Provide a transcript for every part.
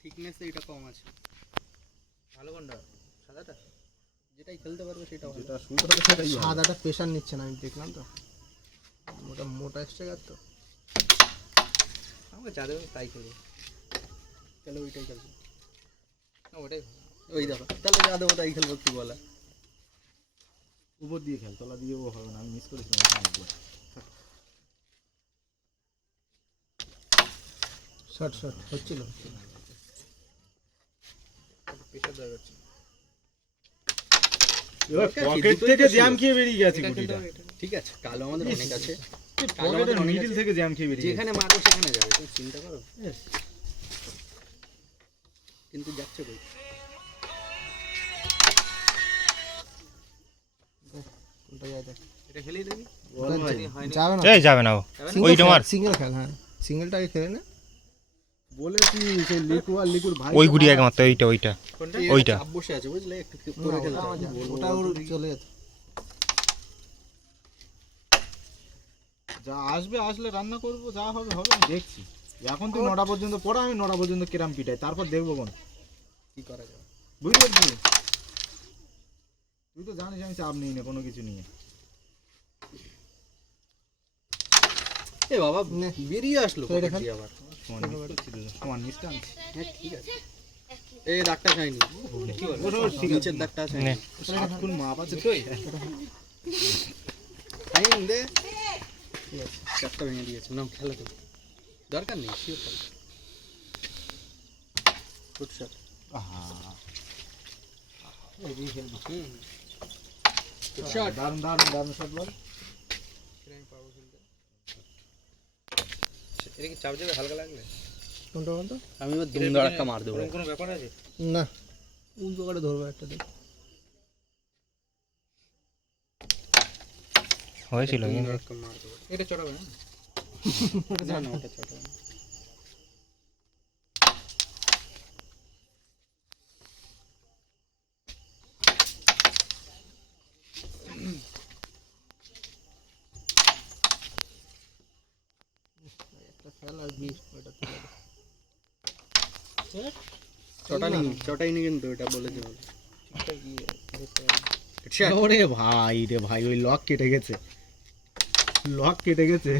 Thickness এটা কম আছে। ভালো কোনটা সাদাটা? যেটাই খেলতে পারবে সেটা ভালো। যেটা শুট হবে সেটাই। সাদাটা প্রেশার নিচ্ছে না আমি দেখলাম তো। মোটা মোটা স্ট্রাইকার তো। আমাকে যা দেবে তাই করব। তাহলে ওইটাই খেলবে। না ওটাই ওই দেখো তাহলে যা দেবো তাই খেলব কি বলা। উপর দিয়ে খেল তলা দিয়েও হবে না আমি মিস করেছিলাম। শর্ট শর্ট হচ্ছিল। প্রেশার দেওয়া যাচ্ছে এবার পকেট থেকে জ্যাম খেয়ে বেরিয়ে গেছে গুটিটা। ঠিক আছে কালো আমাদের অনেক আছে। পকেটের অনেক মিডিল থেকে জ্যাম খেয়ে বেরিয়ে যেখানে মারবো সেখানে যাবে তুমি চিন্তা করো। কিন্তু যাচ্ছে কই? কোনটা যায় দেখ। এটা খেলেই দেখবি বল ভাই। হয়নি। যাবে না। যাবে সিঙ্গেল খেল হ্যাঁ সিঙ্গেলটা খেলে না। বলেছি সেই লিকু আর লিকুর ভাই ওই গুড়ি মারতে ওইটা। ওইটা। ওইটা। বসে আছে বুঝলে? একটু করে খেলতে। ওটা ওর চলে যেত। যা আসবে আসলে রান্না করব যা হবে হবে আমি দেখছি। এখন তুই নটা পর্যন্ত পড়া আমি নটা পর্যন্ত কেরাম পিটাই তারপর দেখব কোন কি করা যাবে? বুঝলি? পারছি তুই তো জানিস আমি চাপ নিই না কোনো কিছু নিয়ে। এ বাবা বেরিয়ে আসলো আবার। সমান মিস করছি তো, সমান মিসটা আনছি। হ্যাঁ ঠিক আছে। এই দাগটা খাইনি কি বলব ওটা ওর ঠিক আছে। নিচের দাগটা আছে নে। সাত ফুল মাপ আছে দুটোই খাইনি দে। চারটা ভেঙে দিয়েছে। নাও খেলা তো। দরকার নেই শিওর খেলা গুড শট আহা, হুম। গুড শট দারুণ দারুণ দারুণ শট বল। এটা কি চাপ যাবে হালকা লাগলে কোনটা বলতো? আমি এবার দুম দাঁড়াক্কা মার দেবো। এরকম কোনো ব্যাপার আছে? না। উল্টো করে ধরবো একটা দেখ। হয়েছিল দুম কিন্তু দাঁড়াক্কা মার দেবো। এটা চড়াবে না না না ওটা ছোট একটা খেল আর বিষ ওটা তুলে দে। চটানি চটাইনি কিন্তু এটা বলে দেবো ওরে ভাই রে ভাই ওই লক কেটে গেছে। লক কেটে গেছে।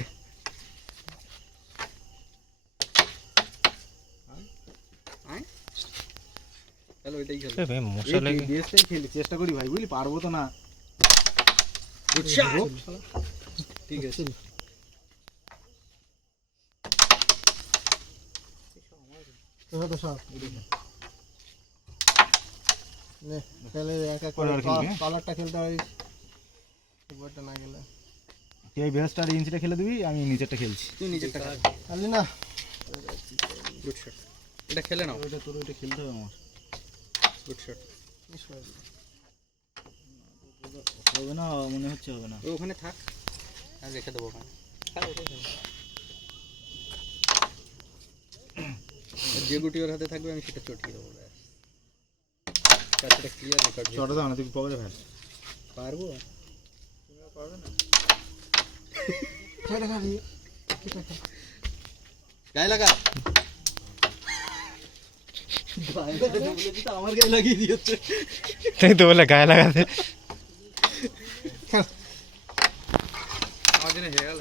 চেষ্টা করি ভাই বুঝলি? পারব তো না। ঠিক আছে। তো তো সব নে খেলে এক এক করে পরে আর খেলবি, হ্যাঁ? কলারটা খেলতে পারিস উপরটা না গেলে। তুই এই বেস্ট আর ইঞ্চিটা খেলে দিবি আমি নিচেরটা খেলছি। তুই নিজেরটা খেল। না? গুড শট এটা খেলে নাও। ওইটা তোর ওইটা খেলতে হবে আমার। Good shot. হবে না মনে হচ্ছে হবে না। ওখানে থাক। আর রেখে দেবো ওখানে হ্যাঁ ওটাই খেলো। আর যে গুটি ওর হাতে থাকবে আমি সেটা চটকিয়ে দেবো ব্যাস। কাজটা ক্লিয়ার রেকর্ড চটা দাও না তুই পকেটে ফেল। পারব? খেলে খালি। এটা খেল। গায়ে লাগা। আমার গায়ে লাগিয়ে দিয়েছে। তুই তো বলে গায়ে লাগাতে। খেল। আমার জন্য হেরে গেল।